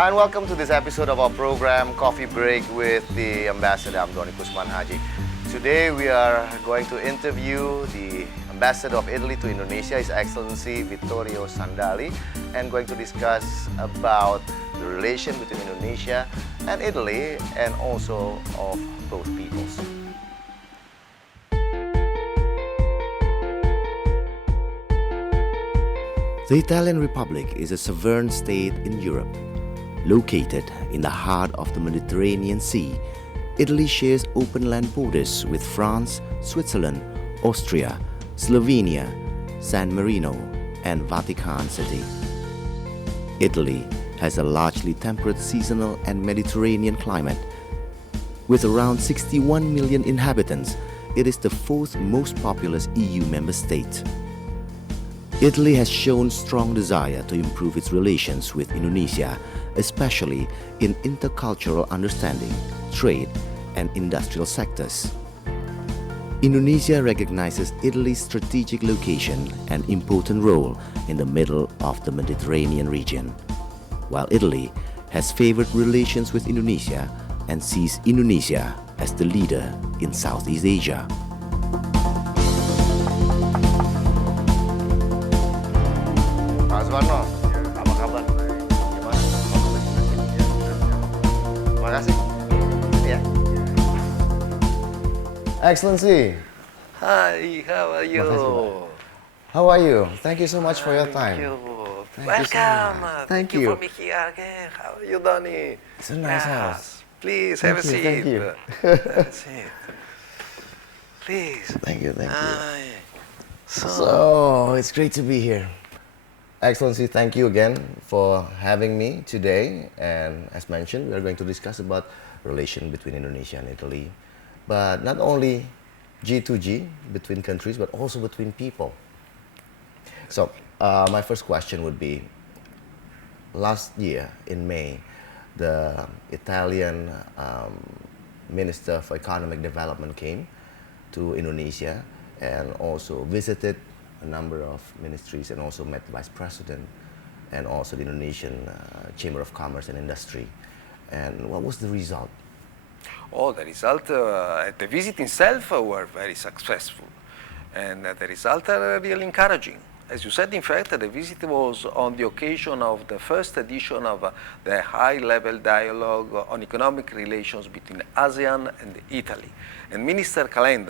Hi and welcome to this episode of our program Coffee Break with the Ambassador. I'm Doni Kusman Haji. Today we are going to interview the Ambassador of Italy to Indonesia, His Excellency Vittorio Sandalli, and going to discuss about the relation between Indonesia and Italy and also of both peoples. The Italian Republic is a sovereign state in Europe. Located in the heart of the Mediterranean Sea, Italy shares open land borders with France, Switzerland, Austria, Slovenia, San Marino, and Vatican City. Italy has a largely temperate seasonal and Mediterranean climate. With around 61 million inhabitants, it is the fourth most populous EU member state. Italy has shown strong desire to improve its relations with Indonesia, especially in intercultural understanding, trade, and industrial sectors. Indonesia recognizes Italy's strategic location and important role in the middle of the Mediterranean region, while Italy has favored relations with Indonesia and sees Indonesia as the leader in Southeast Asia. Warno, apa kabar? Gimana? Terima kasih. Ya. Excellency. Hi, how are you? How are you? Thank you so much for your time. Thank you. Thank you so Welcome. much. Thank you for me here again. How are you, Donny? It's a nice house. Please have a seat. Thank you. Have a seat. Please. Thank you. Aye. So, it's great to be here. Excellency, thank you again for having me today. And as mentioned, we are going to discuss about relation between Indonesia and Italy. But not only G2G between countries, but also between people. So, my first question would be, last year in May, the Italian Minister for Economic Development came to Indonesia and also visited a number of ministries and also met the Vice President and also the Indonesian Chamber of Commerce and Industry. And what was the result? Oh, the result, the visit itself were very successful. And the results are really encouraging. As you said, in fact, the visit was on the occasion of the first edition of the high-level dialogue on economic relations between ASEAN and Italy. And Minister Carlo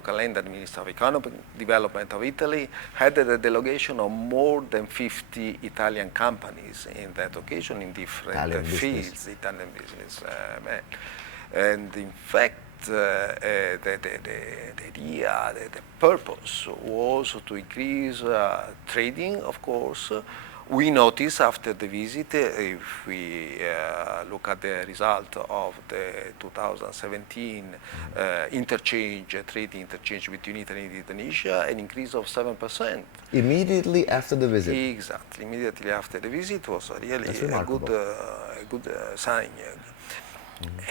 Calenda, the Minister of Economic Development of Italy, had a delegation of more than 50 Italian companies in that occasion in different Italian fields, business. Italian business. And in fact, the idea, the purpose was to increase trading, of course. We noticed after the visit, if we look at the result of the 2017 trading interchange between Italy and Indonesia, an increase of 7%. Immediately after the visit? Exactly, immediately after the visit was really a good sign.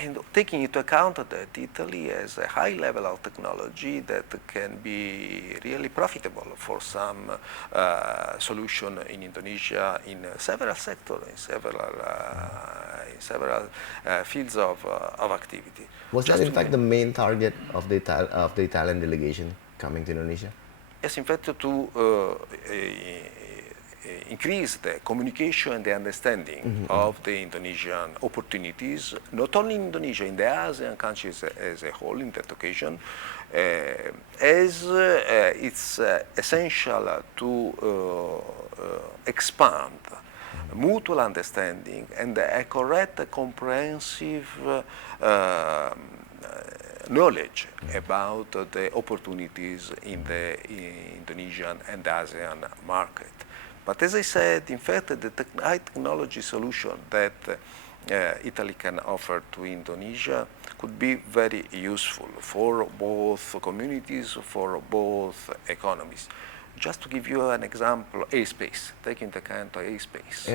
And taking into account that Italy has a high level of technology that can be really profitable for some solution in Indonesia in several sectors, in several fields of activity. Was that in fact the main target of the Italian delegation coming to Indonesia? Yes, in fact, to increase the communication and the understanding of the Indonesian opportunities, not only in Indonesia, in the ASEAN countries as a whole in that occasion, as it's essential to expand mutual understanding and a correct, comprehensive knowledge about the opportunities in the Indonesian and ASEAN market. But as I said, in fact, the high technology solution that Italy can offer to Indonesia could be very useful for both communities, for both economies. Just to give you an example, airspace, take into account airspace.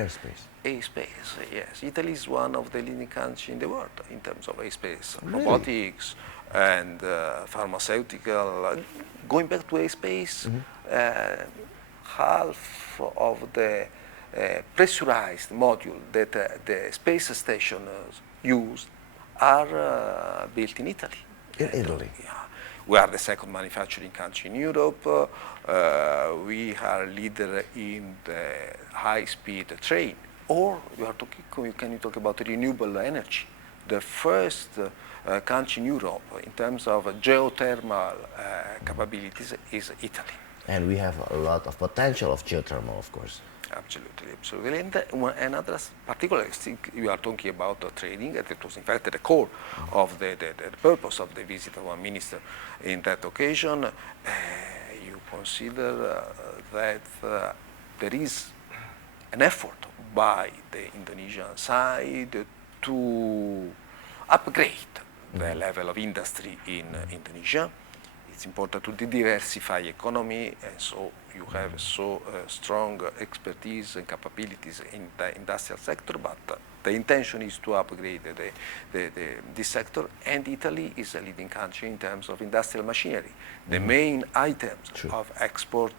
Airspace, yes. Italy is one of the leading countries in the world in terms of airspace, really? robotics and pharmaceutical. Going back to airspace, half of the pressurized module that the space station used are built in Italy. In Italy? Yeah. We are the second manufacturing country in Europe. We are leader in the high-speed train. Or can you talk about renewable energy? The first country in Europe in terms of geothermal capabilities is Italy. And we have a lot of potential of geothermal, of course. Absolutely, absolutely. And another particular thing you are talking about trading, and it was in fact the core of the purpose of the visit of our minister in that occasion. You consider that there is an effort by the Indonesian side to upgrade the level of industry in Indonesia. It's important to diversify economy, and so you have strong expertise and capabilities in the industrial sector, but the intention is to upgrade this sector, and Italy is a leading country in terms of industrial machinery. The main items of export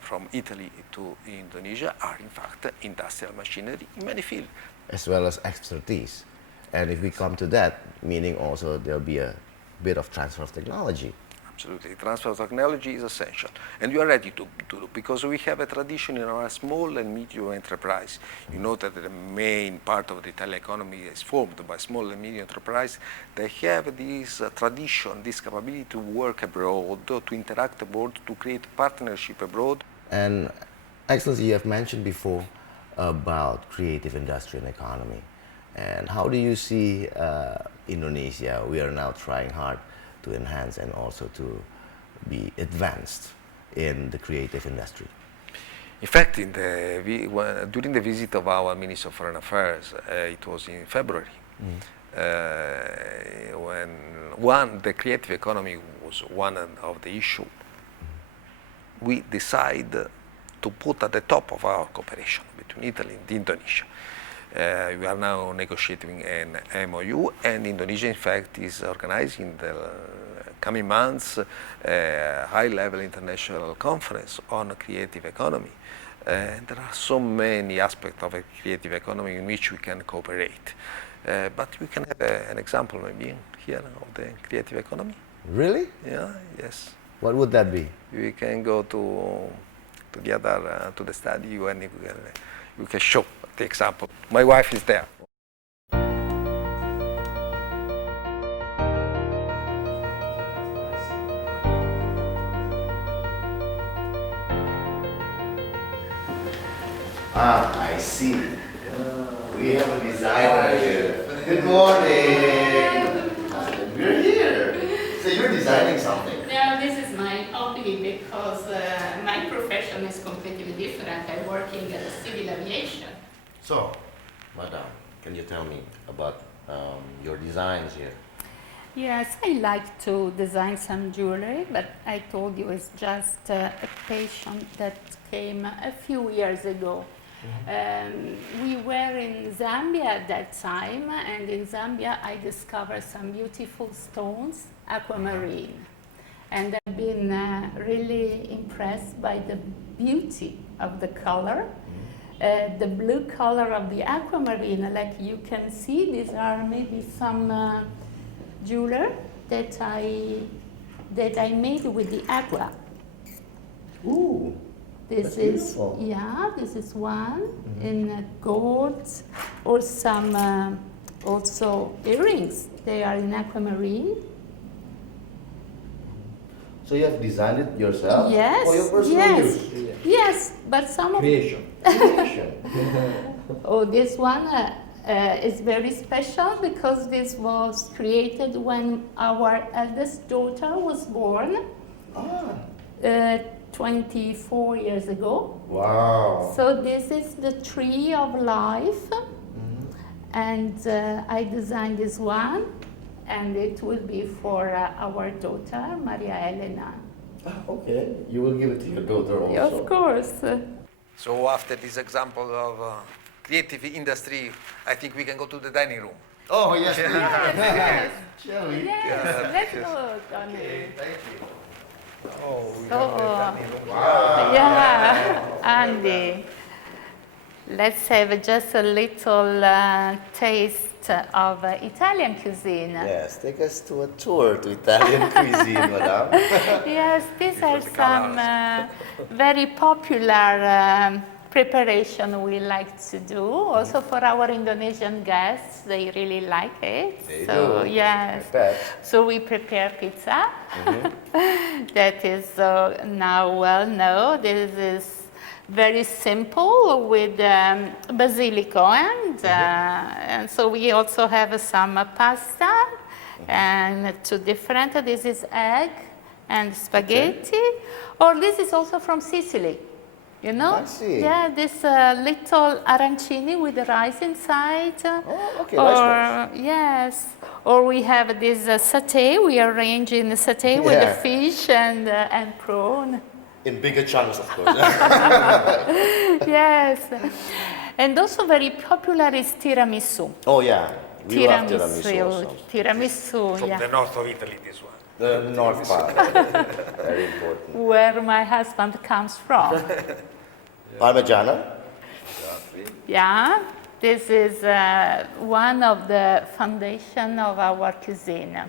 from Italy to Indonesia are in fact industrial machinery in many fields. As well as expertise. And if we come to that, meaning also there'll be a bit of transfer of technology. Absolutely, transfer of technology is essential, and we are ready to do, because we have a tradition in our small and medium enterprise. You know that the main part of the Italian economy is formed by small and medium enterprise. They have this tradition, this capability to work abroad, to interact abroad, to create partnership abroad. And Excellency, you have mentioned before about creative industry and economy. And how do you see Indonesia? We are now trying hard to enhance and also to be advanced in the creative industry. In fact, during the visit of our Minister of Foreign Affairs, it was in February, when the creative economy was one of the issues, we decided to put at the top of our cooperation between Italy and Indonesia. We are now negotiating an MOU, and Indonesia, in fact, is organizing the coming months a high-level international conference on creative economy. There are so many aspects of a creative economy in which we can cooperate. But we can have an example maybe here of the creative economy. Really? Yeah, yes. What would that be? We can go to the study and we can show the example. My wife is there. Ah, I see. We have a designer here. Good morning. We're here. So you're designing something. No, this is my hobby because my profession is completely different. I'm working at civil aviation. So, Madam, can you tell me about your designs here? Yes, I like to design some jewelry, but I told you it's just a passion that came a few years ago. We were in Zambia at that time, and in Zambia I discovered some beautiful stones, aquamarine. And I've been really impressed by the beauty of the color. The blue color of the aquamarine, like you can see, these are maybe some jewelry that I made with the aqua. Ooh, This that's is beautiful. yeah, this is one in gold, or some also earrings. They are in aquamarine. So you have designed it yourself? Yes, For your personal yes, use? yes. But some of Creation. oh, this one is very special because this was created when our eldest daughter was born. Ah. 24 years ago. Wow. So this is the tree of life, and I designed this one, and it will be for our daughter, Maria Elena. Ah, okay. You will give it to your daughter also. Of course. So after this example of creative industry, I think we can go to the dining room. Oh, yes. Yes, Shall we? yes, let's go, Tony. Okay, thank you. Oh, we So, have the dining room. yeah, Andy. let's have just a little taste of Italian cuisine. Yes, take us to a tour to Italian cuisine, madame. Yes, these are some very popular preparation we like to do. Also for our Indonesian guests, they really like it. They so do. yes, I bet. so we prepare pizza. That is now well known. This is very simple with basilico and so we also have some pasta and two different. This is egg and spaghetti, or this is also from Sicily. You know? I see. Yeah, this little arancini with the rice inside. Oh, okay, or, rice balls. yes. Or we have this satay. We arrange in the satay with the Yeah. fish and prawn. In bigger chunks, of course. Yes. And also very popular is tiramisu. Oh yeah, we love tiramisu also. Tiramisu, From yeah. the north of Italy, this one. The north part, very important. Where my husband comes from. Parmigiano. Yeah, this is one of the foundation of our cuisine.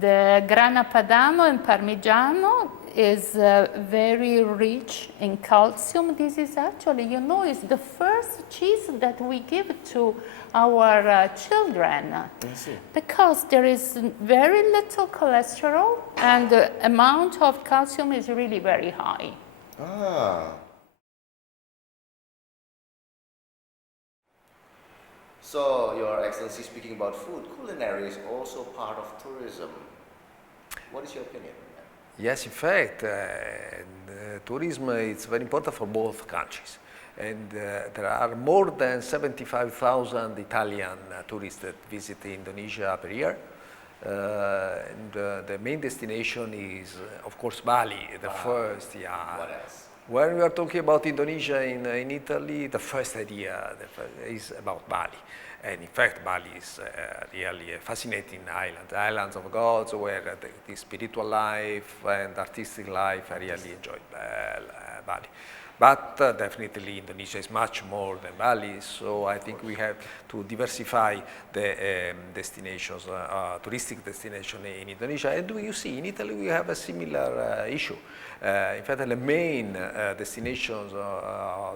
The grana padano and parmigiano is very rich in calcium. This is actually, you know, is the first cheese that we give to our children. I see. Because there is very little cholesterol and the amount of calcium is really very high. Ah. So, Your Excellency, speaking about food, culinary is also part of tourism. What is your opinion on that? Yes, in fact, tourism is very important for both countries. And there are more than 75,000 Italian tourists that visit Indonesia per year. The main destination is, of course, Bali, the first, yeah. What else? When we are talking about Indonesia in Italy, the first idea is about Bali. And in fact, Bali is really a fascinating island, islands of gods, where the spiritual life and artistic life, I really enjoyed Bali. But definitely Indonesia is much more than Bali, so I think we have to diversify the destinations, touristic destination in Indonesia. And you see, in Italy we have a similar issue. In fact, the main destinations,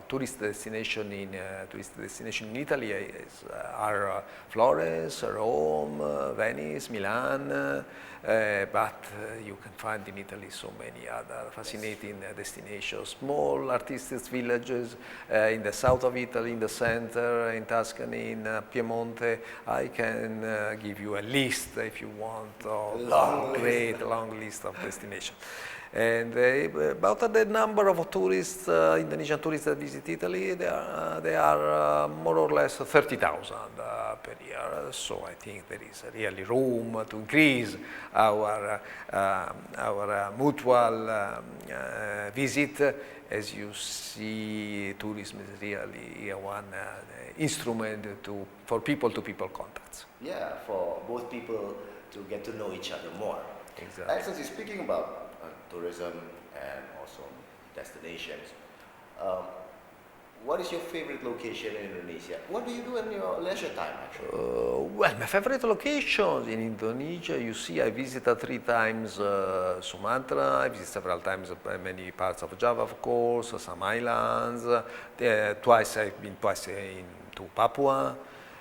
tourist destination in Italy are Florence, Rome, Venice, Milan. But you can find in Italy so many other fascinating destinations, small artistic villages in the south of Italy, in the center, in Tuscany, in Piemonte. I can give you a list if you want, of great long list of destinations. And about the number of tourists, Indonesian tourists that visit Italy, they are more or less 30,000 per year. So I think there is really room to increase our mutual visit. As you see, tourism is really one instrument for people-to-people contacts. Yeah, for both people to get to know each other more. Exactly. Excellency, speaking about tourism and also destinations, what is your favorite location in Indonesia? What do you do in your leisure time, actually? Well, my favorite locations in Indonesia, you see, I visited 3 times Sumatra, I visited several times many parts of Java, of course, some islands. I've been twice to Papua.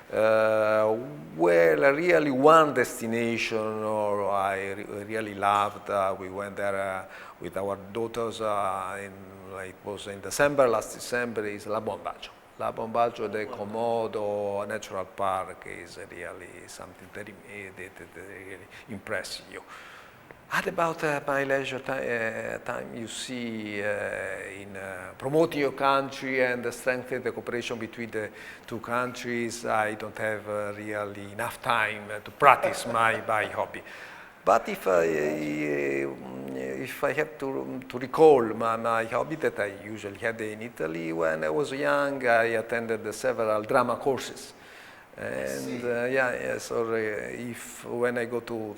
Well, really one destination I really loved, we went there with our daughters, it was in December, last December, is Labuan Bajo. Labuan Bajo, the Komodo Natural Park is really something that really impresses you. At about my leisure time, you see, in promoting your country and strengthening the cooperation between the two countries, I don't have really enough time to practice my hobby. But if I have to recall my hobby that I usually had in Italy, when I was young, I attended several drama courses. And yes, or if when I go to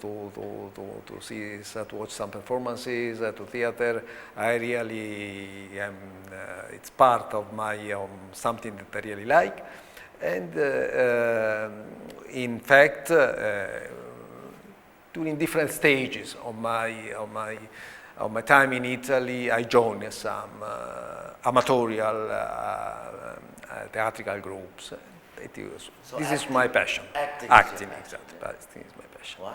see, to watch some performances, to theater, I really am, it's part of my, something that I really like. And in fact, during different stages of my time in Italy, I joined some amatorial theatrical groups. This is my passion. Acting is your passion. Exactly. Acting is my passion. Wow.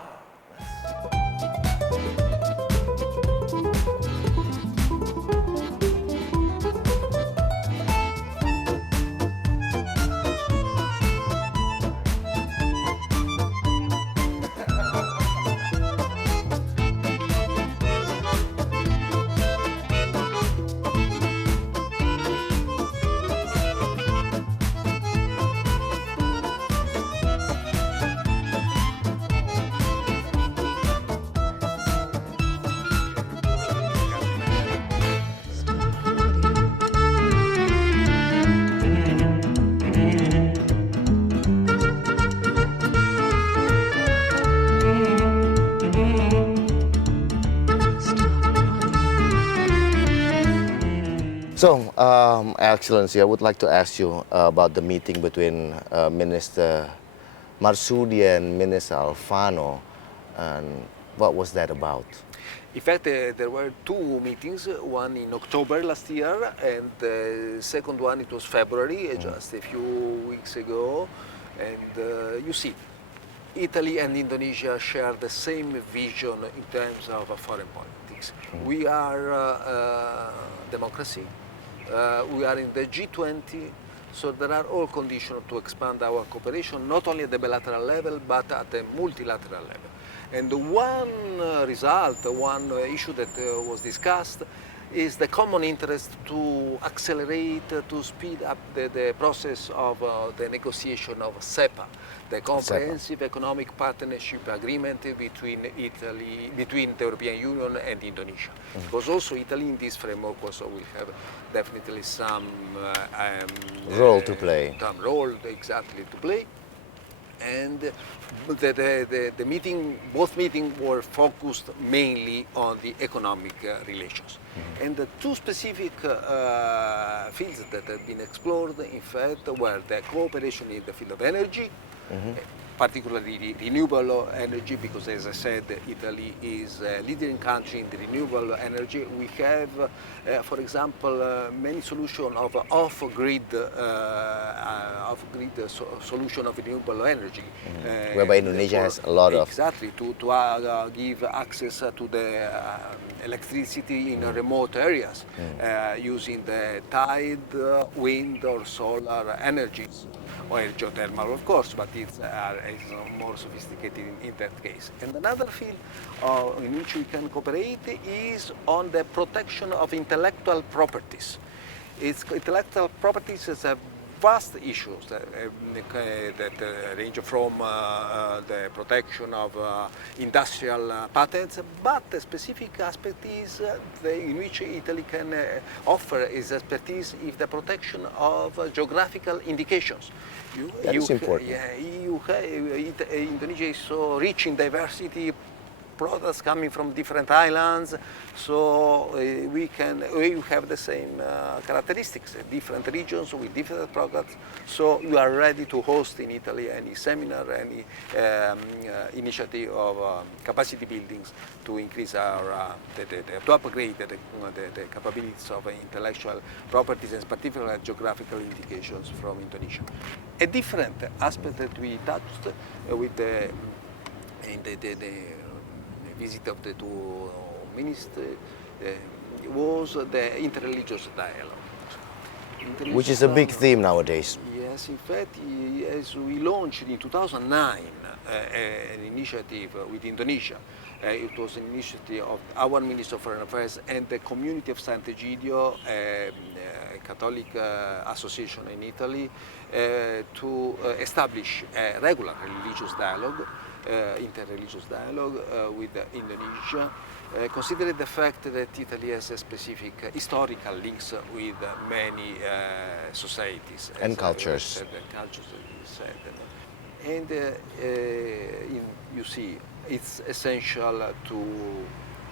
So, Excellency, I would like to ask you about the meeting between Minister Marsudi and Minister Alfano, and what was that about? In fact, there were two meetings, one in October last year, and the second one, it was February, just a few weeks ago. And you see, Italy and Indonesia share the same vision in terms of foreign politics. We are a democracy. We are in the G20, so there are all conditions to expand our cooperation, not only at the bilateral level, but at the multilateral level. And one result, one issue that was discussed is the common interest to accelerate, to speed up the process of the negotiation of CEPA, the Comprehensive Economic Partnership Agreement between the European Union and Indonesia. Because also Italy in this framework also will have definitely some Role to play. Some role exactly to play. And the meeting, both meetings were focused mainly on the economic relations. And the two specific fields that have been explored, in fact, were the cooperation in the field of energy, particularly renewable energy, because as I said, Italy is a leading country in the renewable energy. We have, for example, many solutions of off-grid solution of renewable energy. Whereby Indonesia has a lot of... Exactly, to give access to the electricity in remote areas using the tide, wind or solar energies. Or geothermal, of course, but it's more sophisticated in that case. And another field in which we can cooperate is on the protection of intellectual properties. Intellectual properties is a vast issues that range from the protection of industrial patents, but the specific aspect is in which Italy can offer is expertise is the protection of geographical indications. That is important. Indonesia is so rich in diversity, products coming from different islands, so we have the same characteristics, different regions with different products. So we are ready to host in Italy any seminar, any initiative of capacity buildings to increase our, to upgrade the capabilities of intellectual properties and particularly geographical indications from Indonesia. A different aspect that we touched with the visit of the two ministers was the interreligious dialogue. Which is a big theme nowadays. Yes, in fact, as we launched in 2009 an initiative with Indonesia. It was an initiative of our Minister of Foreign Affairs and the community of Sant'Egidio, a Catholic association in Italy, to establish a regular religious dialogue, interreligious dialogue with Indonesia, considering the fact that Italy has a specific historical links with many societies and cultures. And you see, it's essential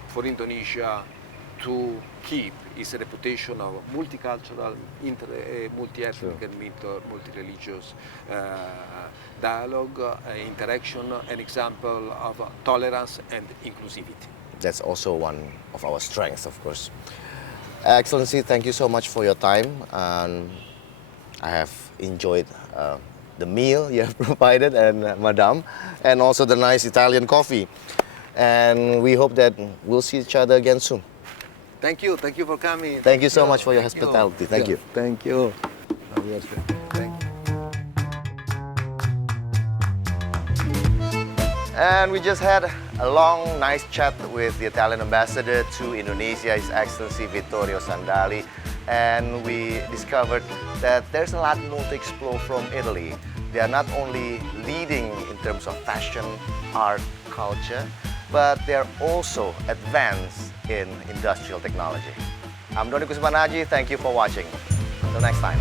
for Indonesia to keep its reputation of multicultural, multi-ethnic and multi-religious dialogue, interaction, an example of tolerance and inclusivity. That's also one of our strengths, of course. Excellency, thank you so much for your time, and I have enjoyed the meal you have provided, and Madame, and also the nice Italian coffee. And we hope that we'll see each other again soon. Thank you for coming. Thank you so much for your hospitality. Thank you. Thank you. Thank you. And we just had a long, nice chat with the Italian ambassador to Indonesia, His Excellency Vittorio Sandalli. And we discovered that there's a lot more to explore from Italy. They are not only leading in terms of fashion, art, culture, but they're also advanced in industrial technology. I'm Doni Kusmanaji. Thank you for watching. Until next time.